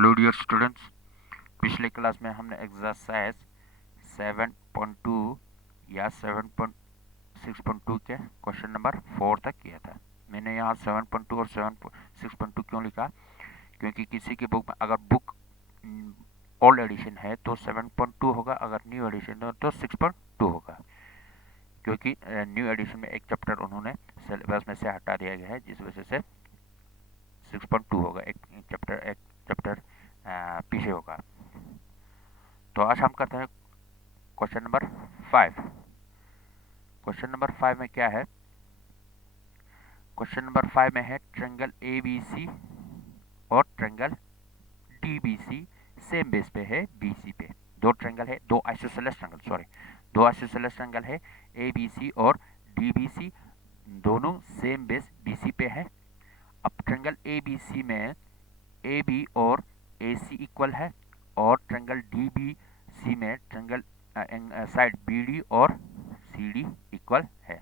Hello dear students, पिछले class में हमने एक्सरसाइज 7.2 या 7.6.2 के क्वेश्चन नंबर 4 तक किया था। मैंने यहाँ 7.2 और 7.6.2 क्यों लिखा? क्योंकि किसी की बुक में अगर बुक ओल्ड एडिशन है तो 7.2 होगा, अगर न्यू एडिशन हो तो 6.2 होगा। क्योंकि न्यू एडिशन में एक चैप्टर उन्होंने सिलेबस में से हटा दिया गया है, जिस वजह से 6.2 होगा। एक चैप्टर पीछे होगा। तो आज हम करते हैं क्वेश्चन नंबर 5। क्वेश्चन नंबर 5 में क्या है? क्वेश्चन नंबर 5 में है ट्रायंगल ABC और ट्रायंगल DBC सेम बेस पे है BC पे। दो ट्रायंगल है, दो आइसोसेलेस ट्रायंगल है ABC और DBC, दोनों सेम बेस BC पे है। अब ट्रायंगल ABC में AB और AC इक्वल है, और ट्रायंगल DBC में ट्रायंगल साइड BD और CD इक्वल है।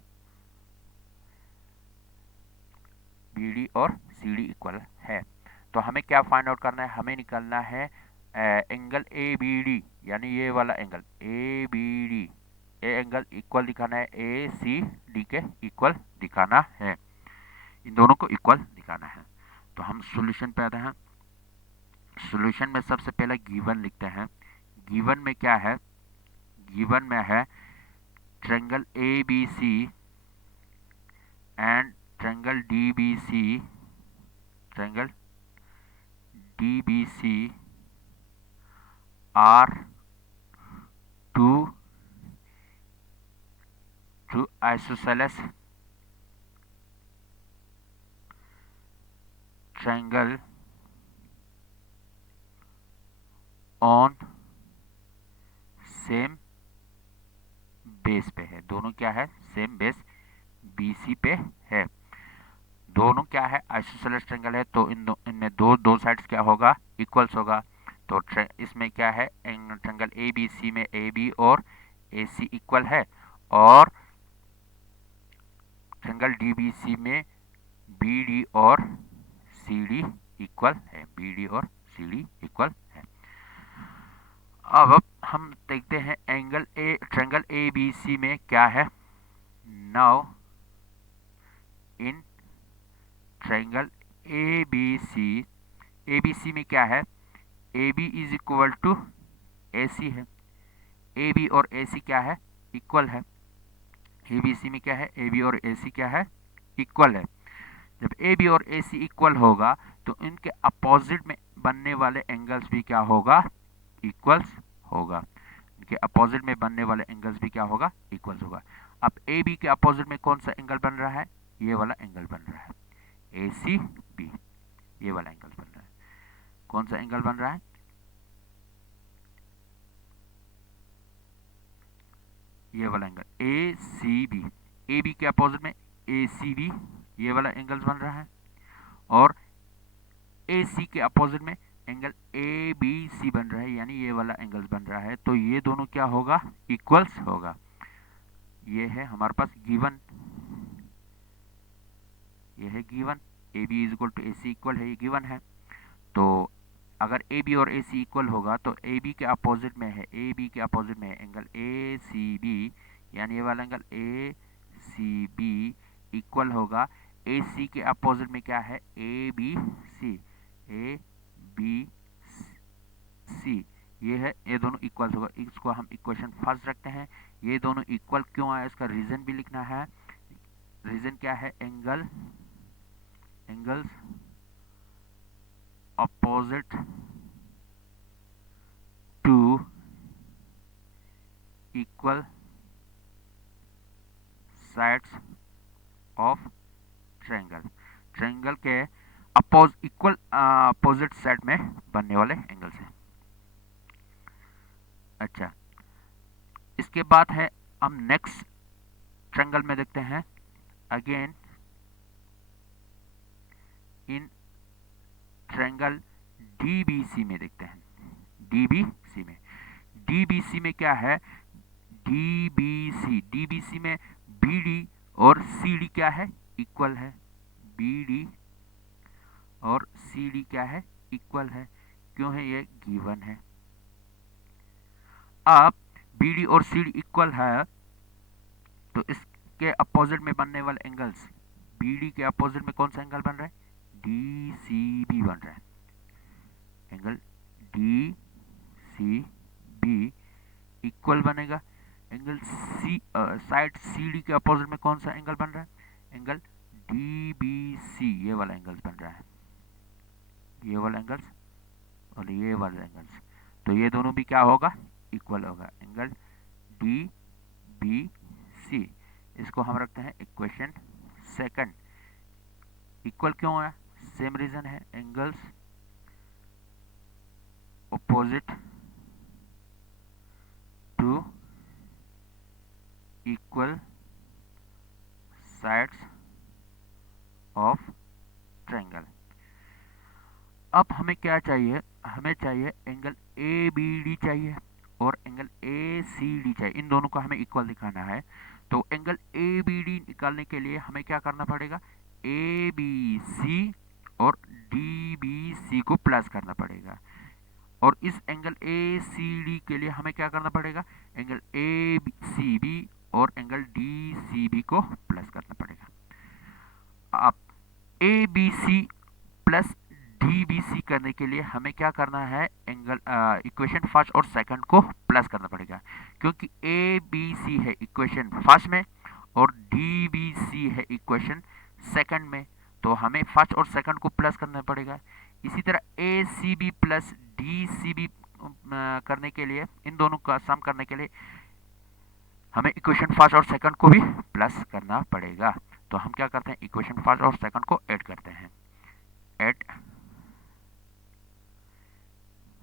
BD और CD इक्वल है। तो हमें क्या फाइंड आउट करना है? हमें निकालना है एंगल ABD, यानी ये वाला एंगल ABD, ये एंगल इक्वल दिखाना है ACD के इक्वल दिखाना है। इन दोनों को इक्वल दिखाना है। तो हम सॉल्यूशन पे आते हैं। सॉल्यूशन में सबसे पहले गिवन लिखते हैं। गिवन में क्या है? गिवन में है triangle ABC and triangle DBC are two isosceles triangle on same base पे है। दोनों क्या है? सेम बेस BC पे है। दोनों क्या है? आइसोसेलेस ट्रायंगल है, तो इनमें दो साइड्स क्या होगा? इक्वल्स होगा। तो इसमें क्या है? ट्रायंगल ABC में AB और AC इक्वल है, और ट्रायंगल DBC में BD और CD इक्वल है। BD और CD इक्वल है। अब हम देखते हैं ट्रायंगल ABC में क्या है। नाउ इन ट्रायंगल ABC में क्या है? AB is equal to AC है। AB और AC क्या है? इक्वल है। ABC में क्या है? AB और AC क्या है? इक्वल है। जब AB और AC इक्वल होगा तो इनके अपोजिट में बनने वाले एंगल्स भी क्या होगा? इक्वल्स होगा। इनके अपोजिट में बनने वाले एंगल्स भी क्या होगा? इक्वल्स होगा। अब AB के अपोजिट में कौन सा एंगल बन रहा है? ये वाला एंगल बन रहा है ACB। ये वाला एंगल बन रहा है। कौन सा एंगल बन रहा है? ये वाला एंगल ACB। AB के अपोजिट में ACB, ये वाला एंगल बन रहा है। और AC के अपोजिट में एंगल ABC बन रहा है, यानी ये वाला एंगल बन रहा है। तो ये दोनों क्या होगा? इक्वल्स होगा। ये है हमारे पास गिवन। ये है given, AB is equal to AC equal है, ये गिवन है। तो अगर AB और AC इक्वल होगा तो AB के अपोजिट में है, AB के अपोजिट में है एंगल ACB, यानी ये वाला एंगल ACB इक्वल होगा AC के अपोजिट में क्या है? ABC। ये है, ये दोनों इक्वल होगा। इसको हम इक्वेशन फर्स्ट रखते हैं। ये दोनों इक्वल क्यों आया, इसका रीजन भी लिखना है। रीजन क्या है? Angles opposite to equal sides of triangle के इक्वल अपोजिट साइड में बनने वाले एंगल्स हैं। अच्छा, इसके बाद है हम नेक्स्ट ट्रायंगल में देखते हैं। अगेन इन ट्रायंगल DBC में देखते हैं। DBC में क्या है? DBC में BD और CD क्या है? इक्वल है। BD और CD क्या है? इक्वल है। क्यों है, ये गिवन है। अब बी डी और सी डी इक्वल है तो इसके अपोजिट में बनने वाले एंगल्स, बी डी के अपोजिट में कौन सा एंगल बन रहा है, डी सी बी बन रहा है। Angle D C B equal बनेगा angle C, side C D के अपोजिट में कौन सा एंगल बन रहा है, एंगल डी बी सी, ये वाला एंगल्स बन रहा है, ये वाला एंगल्स और ये वाला एंगल्स। तो ये दोनों भी क्या होगा, इक्वल होगा, एंगल डी बी सी। इसको हम रखते हैं इक्वेशन सेकंड। इक्वल क्यों है, सेम रीजन है, angles opposite to equal sides of triangle। अब हमें क्या चाहिए, हमें चाहिए एंगल ए बी डी चाहिए और एंगल ए सी डी चाहिए, इन दोनों को हमें इक्वल दिखाना है। तो एंगल ए बी डी निकालने के लिए हमें क्या करना पड़ेगा, ए बी सी और डी बी सी को प्लस करना पड़ेगा। और इस एंगल ए सी डी के लिए हमें क्या करना पड़ेगा, एंगल ए सी बी और एंगल डी सी बी को प्लस करना पड़ेगा। अब A B C plus D B C करने के लिए हमें क्या करना है, एंगल इक्वेशन फर्स्ट और सेकंड को प्लस करना पड़ेगा, क्योंकि ए बी सी है इक्वेशन फर्स्ट में और डी बी सी है इक्वेशन सेकंड में, तो हमें फर्स्ट और सेकंड को प्लस करना पड़ेगा। इसी तरह A C B plus D C B करने के लिए, इन दोनों का सम करने के लिए हमें इक्वेशन फर्स्ट और सेकंड को भी प्लस करना पड़ेगा। तो हम क्या करते हैं, इक्वेशन फर्स्ट और सेकंड को ऐड करते हैं, add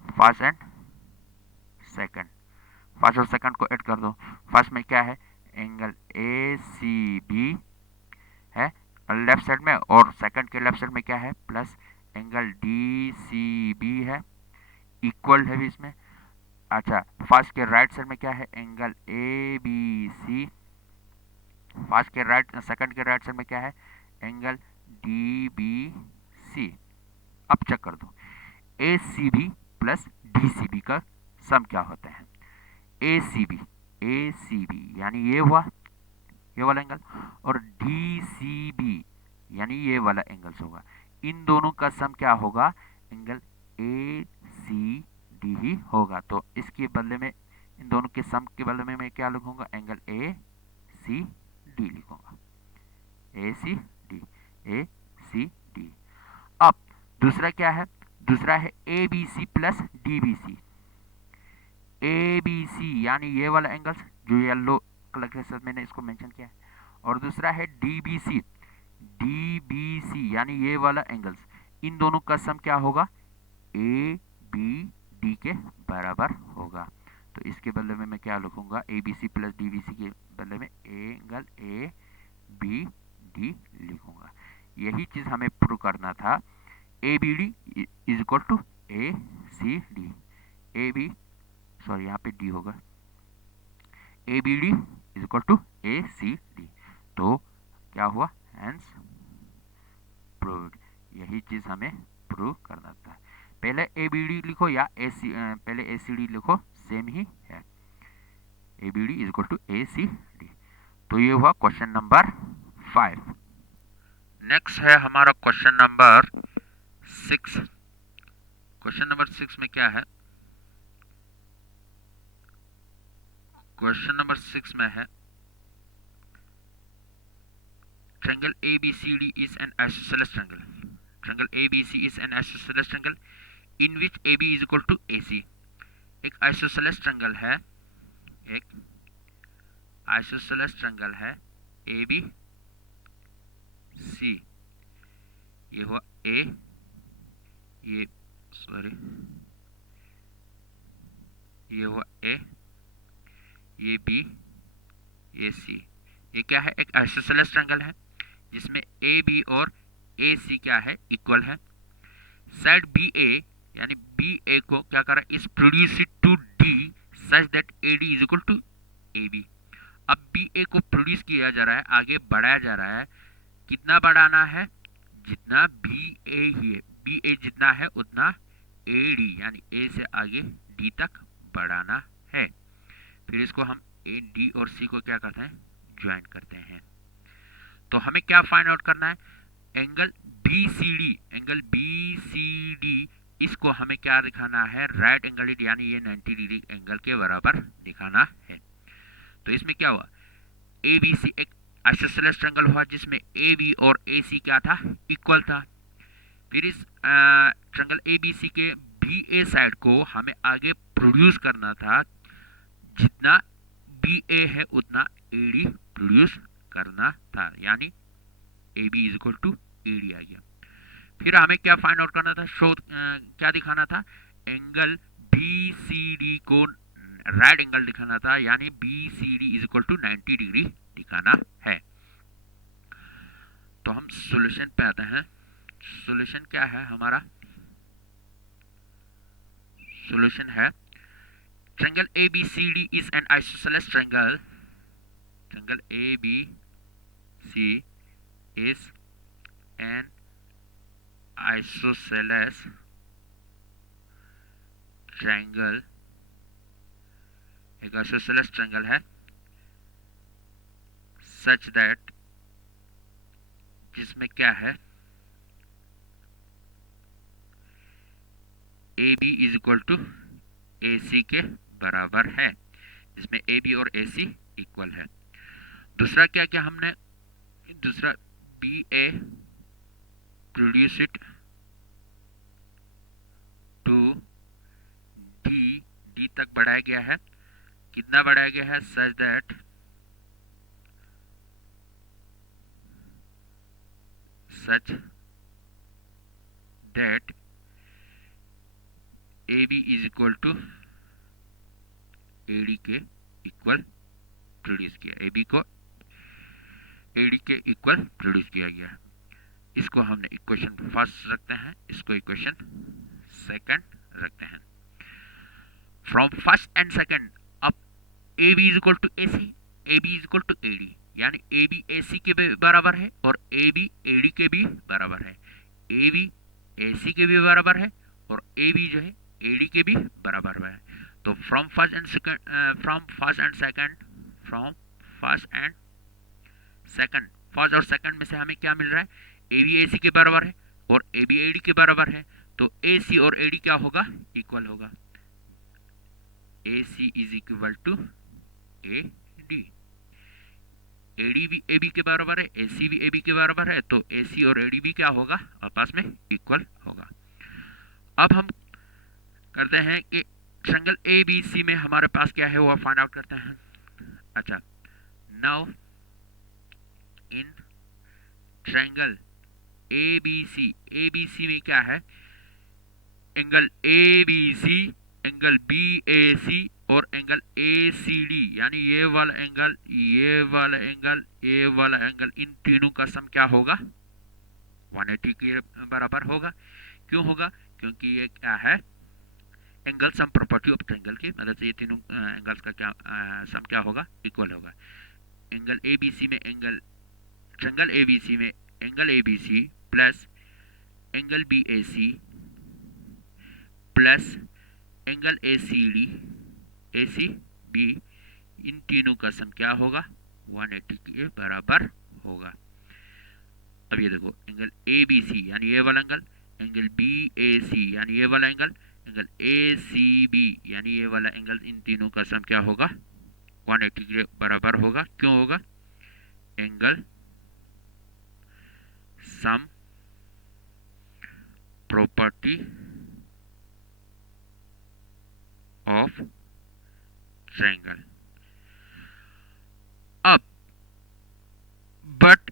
first and second, first और सेकंड को ऐड कर दो। फर्स्ट में क्या है, एंगल ए सी बी है लेफ्ट साइड में और सेकंड के लेफ्ट साइड में क्या है, plus angle D C B है, इक्वल है भी इसमें। अच्छा, फर्स्ट के राइट साइड में क्या है, angle A B C, first के राइट, सेकंड के राइट साइड में क्या है, एंगल डी बी सी। अब चेक कर दो, A C B plus D C B का सम क्या होता है, ए सी बी यानी ये हुआ, ये वाला एंगल, और डी सी बी यानी ये वाला एंगल्स होगा। इन दोनों का सम क्या होगा, एंगल ए सी डी ही होगा। तो इसके बदले में, इन दोनों के सम के बदले में मैं क्या लिखूंगा, एंगल ए सी डी लिखूंगा, ए C D, A C D. अब दूसरा क्या है, दूसरा है A B C plus D B C, A B C यानी ये वाला एंगल्स जो येलो कलर के साथ मैंने इसको मेंशन किया है, और दूसरा है डी बी सी यानी ये वाला एंगल्स। इन दोनों का सम क्या होगा, ए बी डी के बराबर होगा। तो इसके बदले में मैं क्या लिखूंगा, A B C plus D B C के बदले में एंगल ए बी डी लिखूंगा। यही चीज हमें प्रूव करना था, A B D is equal to A C D, A B sorry यहाँ पे डी होगा, A B D is equal to A C D. तो क्या हुआ, हेंस प्रूव्ड। यही चीज हमें प्रूव करना था। पहले ए बी डी लिखो या ए सी, पहले ए सी डी लिखो, सेम ही है, A B D is equal to A C D. तो ये हुआ क्वेश्चन नंबर 5। नेक्स्ट है हमारा क्वेश्चन नंबर 6। क्वेश्चन नंबर 6 में क्या है, क्वेश्चन नंबर 6 में है triangle ABCD is an isosceles triangle. Triangle ABC is an isosceles triangle in which AB is equal to AC. एक isosceles triangle है, एक isosceles triangle है ABC, ये हुआ A, ये सॉरी ये हुआ A, ये B, ये C। ये क्या है, एक आइसोसेलेस ट्रायंगल है जिसमें ए बी और ए सी क्या है, इक्वल है। साइड बी ए यानी बी ए को क्या कर रहा है, is produce to D such that A D is equal to A B. अब बी ए को प्रोड्यूस किया जा रहा है, आगे बढ़ाया जा रहा है। कितना बढ़ाना है, जितना बी ए ही है, बी ए जितना है उतना AD यानी A से आगे D तक बढ़ाना है। फिर इसको हम A, D और C को क्या करते हैं, ज्वाइन करते हैं। तो हमें क्या फाइंड आउट करना है, एंगल BCD, एंगल BCD इसको हमें क्या दिखाना है, राइट एंगल यानी ये 90 डिग्री एंगल के बराबर दिखाना है। तो इसमें क्या हुआ, ABC एक आइसोसेलेस ट्रायंगल हुआ जिसमें AB और AC क्या था, इक्वल था। फिर इस ट्रायंगल ABC के BA साइड को हमें आगे प्रोड्यूस करना था, जितना BA है उतना AD प्रोड्यूस करना था, यानी AB is equal to AD आ गया। फिर हमें क्या फाइंड आउट करना था, शो क्या दिखाना था, एंगल BCD को राइट एंगल दिखाना था, यानी BCD is equal to 90 degree दिखाना है। तो हम सॉल्यूशन पे आते हैं। सॉल्यूशन क्या है हमारा, सॉल्यूशन है triangle ABCD is an isosceles triangle, triangle ABC is an isosceles triangle, एक आइसोसेलेस ट्रायंगल है सच दैट, जिसमें क्या है AB is equal to AC के बराबर है, जिसमें AB और AC इक्वल है। दूसरा क्या क्या हमने, दूसरा BA produce it to D तक बढ़ाया गया है। कितना बढ़ाया गया है, such that AB is equal to AD के इक्वल प्रोड्यूस किया, AB को AD के इक्वल प्रोड्यूस किया गया। इसको हमने इक्वेशन फर्स्ट रखते हैं, इसको इक्वेशन सेकंड रखते हैं। फ्रॉम फर्स्ट एंड सेकंड अब AB is equal to AC, AB is equal to AD, यानी AB AC के भी बराबर है और AB AD के भी बराबर है, AB AC के भी बराबर है और AB जो है AD के भी बराबर है। तो from first and second, first और सेकंड में से हमें क्या मिल रहा है, AB AC के बराबर है और AB AD के बराबर है, तो AC और AD क्या होगा, इक्वल होगा। AC is equal to AD, AD भी AB के बराबर है, AC भी AB के बराबर है, तो AC और AD भी क्या होगा, आपस में इक्वल होगा। अब हम करते हैं कि ट्रायंगल ABC में हमारे पास क्या है वो फाइंड आउट करते हैं। अच्छा, नाउ इन ट्रायंगल ABC में क्या है, एंगल ABC, एंगल BAC और एंगल ACD, यानी ये वाला एंगल, ये वाला एंगल, ये वाला एंगल, इन तीनों का सम क्या होगा, 180 के बराबर होगा। क्यों होगा, क्योंकि ये क्या है, angle sum property of triangle की मदद से ये तीनों एंगल्स का क्या सम क्या होगा, इक्वल होगा। एंगल ABC में एंगल, ट्रायंगल ABC में angle ABC plus angle BAC plus angle ACB, इन तीनों का सम क्या होगा, 180 के बराबर होगा। अब ये देखो, एंगल ABC यानी ये वाला एंगल, एंगल BAC यानी ये वाला एंगल, एंगल ACB यानी ये वाला एंगल, इन तीनों का सम क्या होगा, 180 के बराबर होगा। क्यों होगा, angle sum property of triangle. अब बट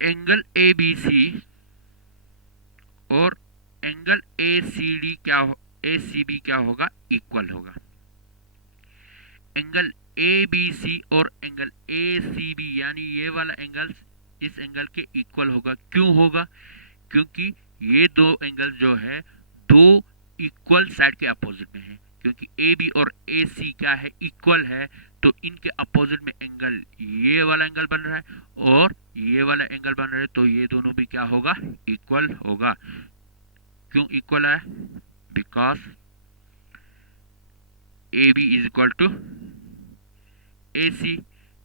एंगल ABC और एंगल ACB क्या होगा, इक्वल होगा। एंगल ABC और एंगल ACB यानी ये वाला एंगल इस एंगल के इक्वल होगा। क्यों होगा, क्योंकि ये दो एंगल जो है दो इक्वल साइड के अपोजिट में है, क्योंकि AB और AC क्या है, इक्वल है, तो इनके अपोजिट में एंगल, ये वाला एंगल बन रहा है और ये वाला एंगल बन रहा है, तो ये दोनों भी क्या होगा, इक्वल होगा। क्यों इक्वल है? Because A B is equal to A C.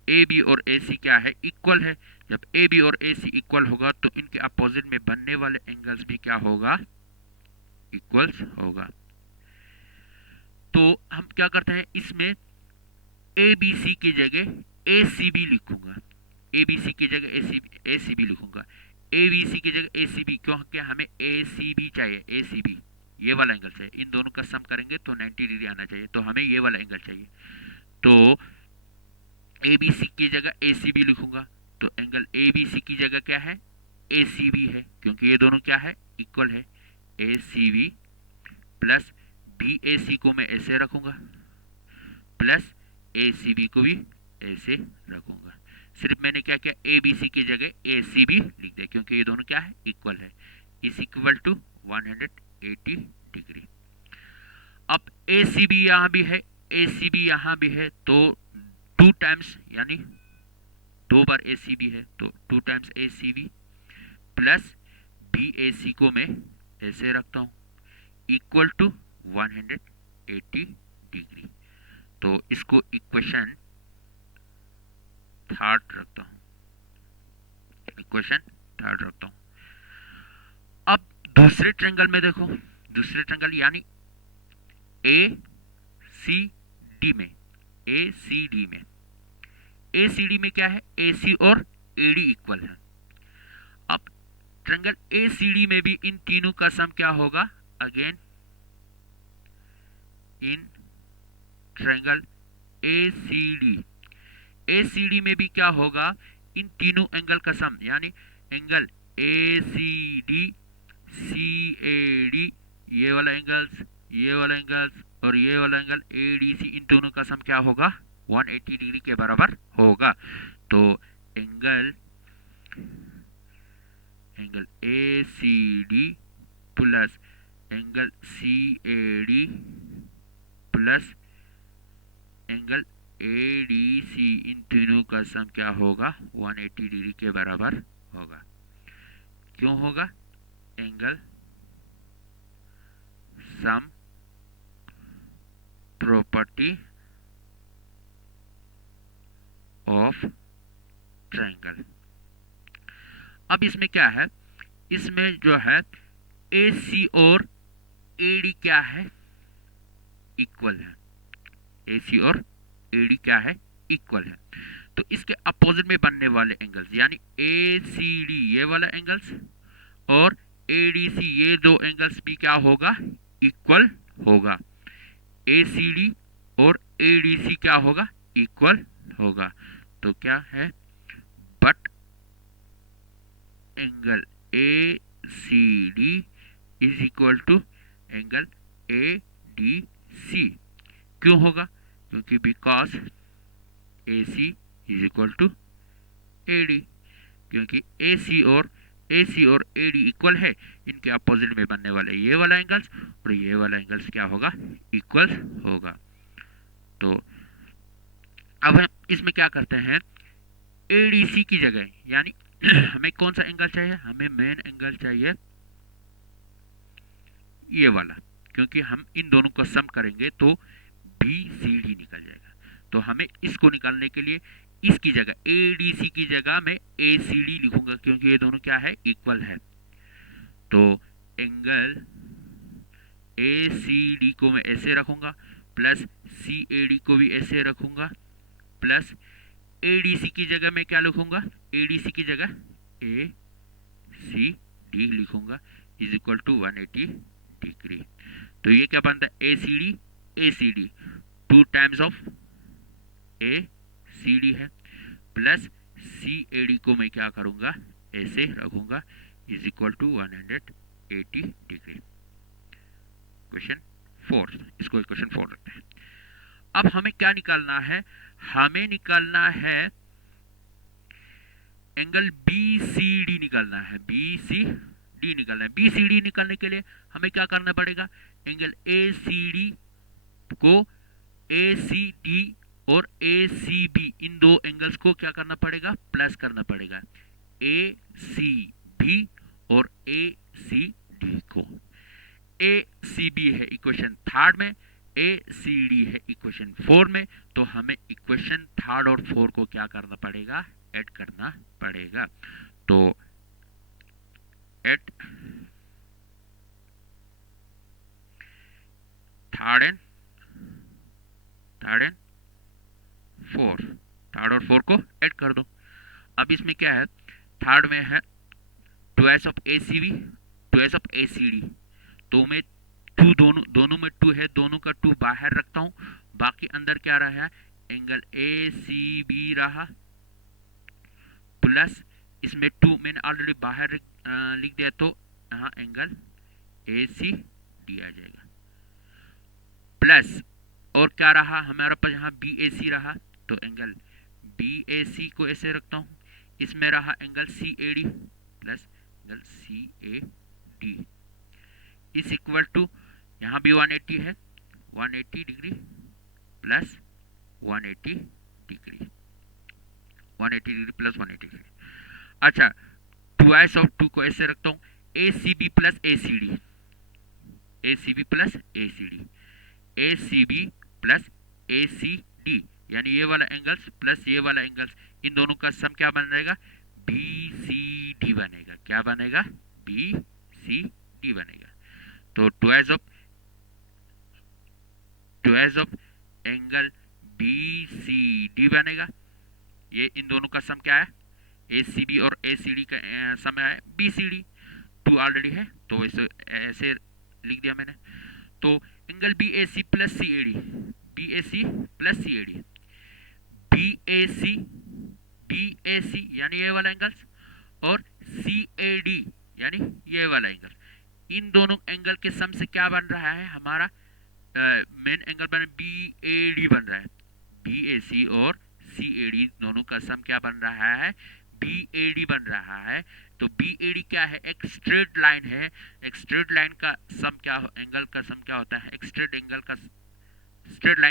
A B और ए सी क्या है? इक्वल है। जब ए बी और ए सी इक्वल होगा तो इनके अपोजिट में बनने वाले एंगल्स भी क्या होगा? इक्वल्स होगा। तो हम क्या करते हैं, इसमें ए बी सी की जगह ए सी बी लिखूंगा। ए बी सी की जगह ए सी बी लिखूंगा। ए बी सी की जगह ए सी बी, क्योंकि हमें ए सी बी चाहिए। ए सी बी ये वाला एंगल चाहिए। इन दोनों का सम करेंगे तो 90 डिग्री आना चाहिए, तो हमें ये वाला एंगल चाहिए। तो ए बी सी की जगह ए सी बी लिखूंगा। तो एंगल ए बी सी की जगह क्या है? ए सी बी है, क्योंकि ये दोनों क्या है? इक्वल है। A C B plus B A सी को मैं ऐसे रखूंगा, प्लस ए सी बी को भी ऐसे रखूंगा। सिर्फ मैंने क्या किया? ए बी सी की जगह ए सी बी लिख दिया, क्योंकि ये दोनों क्या है? इक्वल है। Is equal to 180 degree. अब ए सी बी यहाँ भी है, ए सी बी यहाँ भी है, तो 2 टाइम्स यानी 2 बार ए सी बी है, तो 2 times A C B plus B A सी को मैं ऐसे रखता हूँ, इक्वल टू 180 डिग्री। तो इसको इक्वेशन थर्ड रखता हूँ, इक्वेशन थर्ड रखता हूँ। अब दूसरे ट्रायंगल में देखो, दूसरे ट्रायंगल यानी ए सी डी में, ए सी डी में, ए सी डी में क्या है? ए सी और ए डी इक्वल है। अब ट्रायंगल ए सी डी में भी इन तीनों का सम क्या होगा? Again in triangle A C D में भी क्या होगा? इन तीनों एंगल का सम, यानी angle A C D, C A D, ये वाला एंगल्स, ये वाला एंगल्स और ये वाला एंगल ए डी सी, इन दोनों का सम क्या होगा? 180 डिग्री के बराबर होगा। तो angle A C D plus angle C A D plus angle A D C, इन तीनों का सम क्या होगा? 180 डिग्री के बराबर होगा। क्यों होगा? Angle sum property of triangle. अब इसमें क्या है? इसमें जो है ए सी और ए डी क्या है? इक्वल है। ए सी और ए डी क्या है? इक्वल है। तो इसके अपोजिट में बनने वाले एंगल्स, यानी ए सी डी ये वाला एंगल्स और ए डी सी ये दो एंगल्स भी क्या होगा? इक्वल होगा। ए सी डी और ए डी सी क्या होगा? इक्वल होगा। तो क्या है? But angle A C D is equal to angle A D C. क्यों होगा? क्योंकि because A C is equal to A D, क्योंकि ए सी और ए डी इक्वल है, इनके अपोजिट में बनने वाले ये वाला एंगल्स और ये वाला एंगल्स क्या होगा? इक्वल होगा। तो अब हम इसमें क्या करते हैं? ए डी सी की जगह यानी हमें कौन सा एंगल चाहिए? हमें मेन एंगल चाहिए ये वाला, क्योंकि हम इन दोनों को सम करेंगे तो बी सी डी निकल जाएगा। तो हमें इसको निकालने के लिए इसकी जगह ए डी सी की जगह मैं ए सी डी लिखूंगा, क्योंकि ये दोनों क्या है? इक्वल है। तो एंगल ए सी डी को मैं ऐसे रखूंगा, प्लस सी ए डी को भी ऐसे रखूंगा, प्लस ए डी सी की जगह मैं क्या लिखूंगा? ए डी सी की जगह ए सी डी लिखूंगा, इज इक्वल टू 180 डिग्री। तो ये क्या बनता है? A C D 2 times of A C D है, प्लस सी ए डी को मैं क्या करूंगा? ऐसे रखूंगा, is equal to 180 degree. Question 4, इसको क्वेश्चन 4 रखते हैं। अब हमें क्या निकालना है? हमें निकालना है एंगल बी सी डी निकालना है, बी सी डी निकालना है। बी सी डी निकालने के लिए हमें क्या करना पड़ेगा? एंगल ए सी डी को ए सी डी और ए सी बी, इन दो एंगल्स को क्या करना पड़ेगा? प्लस करना पड़ेगा। ए सी बी और ए सी डी को ए सी बी है इक्वेशन थर्ड में, ए सी डी है इक्वेशन 4 में, तो हमें इक्वेशन थर्ड और 4 को क्या करना पड़ेगा, ऐड करना पड़ेगा। तो ऐड थर्ड एंड 4, थर्ड और 4 को ऐड कर दो। अब इसमें क्या है, थर्ड में है 2s of A C B, 2s of A C D, तो मैं 2 दोनों में 2 है, दोनों का 2 बाहर रखता हूँ, बाकी अंदर क्या रहा है, एंगल ए सी बी रहा, प्लस इसमें 2 मैंने ऑलरेडी बाहर लिख दिया, तो यहाँ एंगल ए सी डी आ जाएगा, प्लस और क्या रहा हमारे पास, यहाँ बी ए सी रहा, तो एंगल बी ए सी को ऐसे रखता हूँ, इसमें रहा angle C A D plus angle C A D is equal to, यहाँ भी 180 है, 180 degree plus 180 degree, 180 degree plus 180 degree. अच्छा, 2s ऑफ 2 को ऐसे रखता हूँ, A C B plus A C D, A C B plus A C D, A C B plus A C D, यानी ये वाला एंगल्स प्लस ये वाला एंगल्स, इन दोनों का सम क्या बन जाएगा, बी सी डी बनेगा। क्या बनेगा, बी सी डी बनेगा। तो 2s of angle B C D बनेगा, ये इन दोनों का सम क्या है, ए सी बी और ए सी डी का सम है बी सी डी, 2 ऑलरेडी है तो ऐसे लिख दिया मैंने। तो angle B A C plus C A D, B A C plus C A D, B A C यानी ये वाला एंगल्स, और सी ए डी यानी ये वाला एंगल, इन दोनों एंगल के सम से क्या बन रहा है, हमारा मेन एंगल बन बी ए डी बन रहा है, बी ए सी और सी ए डी दोनों का सम क्या बन रहा है, बी ए डी बन रहा है। तो बी ए डी क्या है, एक स्ट्रेट लाइन है, एक स्ट्रेट लाइन का सम क्या, एंगल का सम क्या होता है, एक स्ट्रेट लाइन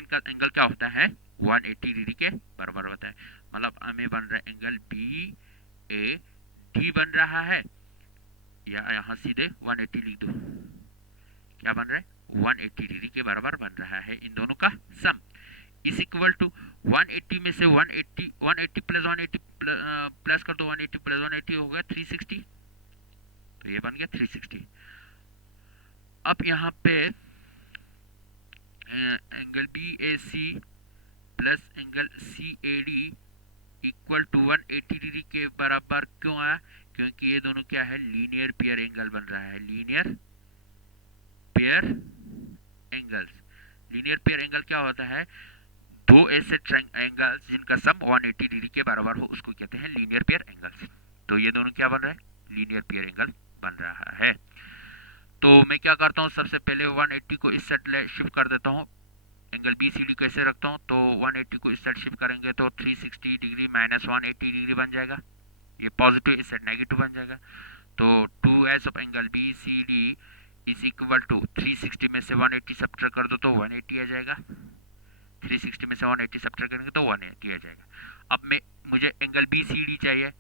का एंगल क्या होता है, 180 डिग्री के बराबर होता है। मतलब हमें बन रहा है एंगल बी ए डी बन रहा है, या यहाँ सीधे 180 लिख दो, क्या बन रहा है, 180 डिग्री के बराबर बन रहा है इन दोनों का सम, इज इक्वल टू 180 में से 180 प्लस 180 प्लस कर दो, 180 प्लस 180 हो गया 360, तो ये बन गया 360। अब यहाँ पे angle B A C plus angle C A D equal to 180 degree के बराबर क्यों आया, क्योंकि ये दोनों क्या है, लीनियर पेयर एंगल बन रहा है, linear pair angles. Linear pair angle क्या होता है, दो ऐसे एंगल्स जिनका सम 180 डिग्री के बराबर हो उसको कहते हैं लीनियर पेयर एंगल्स। तो ये दोनों क्या बन रहा है, लीनियर पेयर एंगल बन रहा है। तो मैं क्या करता हूँ, सबसे पहले 180 को इस साइड शिफ्ट कर देता हूँ, एंगल बी सी डी कैसे रखता हूँ, तो 180 को इस साइड शिफ्ट करेंगे तो 360 डिग्री माइनस 180 डिग्री बन जाएगा, ये पॉजिटिव इस साइड नेगेटिव बन जाएगा। तो 2s of angle B C D is equal to 360 में से 180 सब्ट्रैक्ट कर दो तो 180 आ जाएगा, 360 में से 180 सब्ट्रैक्ट करेंगे तो 180 आ जाएगा। अब मुझे एंगल बी सी डी चाहिए,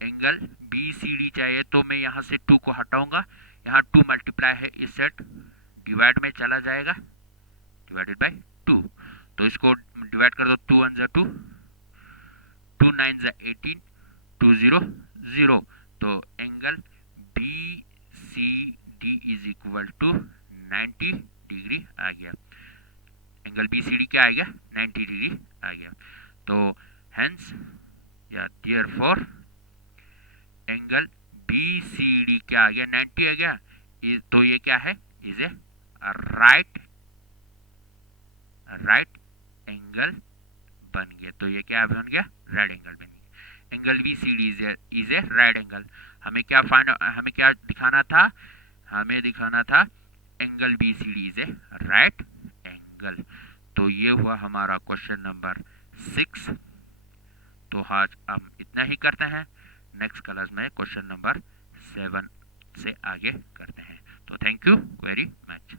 एंगल बी सी डी चाहिए, तो मैं यहाँ से 2 को हटाऊंगा, यहाँ 2 मल्टीप्लाई है, इस सेट डिवाइड में चला जाएगा, डिवाइडेड बाय 2, तो इसको डिवाइड कर दो, 2 1 2, 2 9 18, 2 0 0, तो angle B C D is equal to 90 degree आ गया, एंगल बी सी डी क्या आ गया, 90 डिग्री आ गया। तो हेंस या therefore angle B C D क्या आ गया, 90 आ गया, तो ये क्या है, इज ए राइट एंगल बन गया। तो ये क्या बन गया, राइट एंगल बन गया। Angle B C D is a right angle. हमें क्या दिखाना था, हमें दिखाना था angle B C D is a right angle. तो ये हुआ हमारा क्वेश्चन नंबर 6। तो आज हम इतना ही करते हैं, नेक्स्ट क्लास में क्वेश्चन नंबर 7 से आगे करते हैं। तो थैंक यू वेरी मच।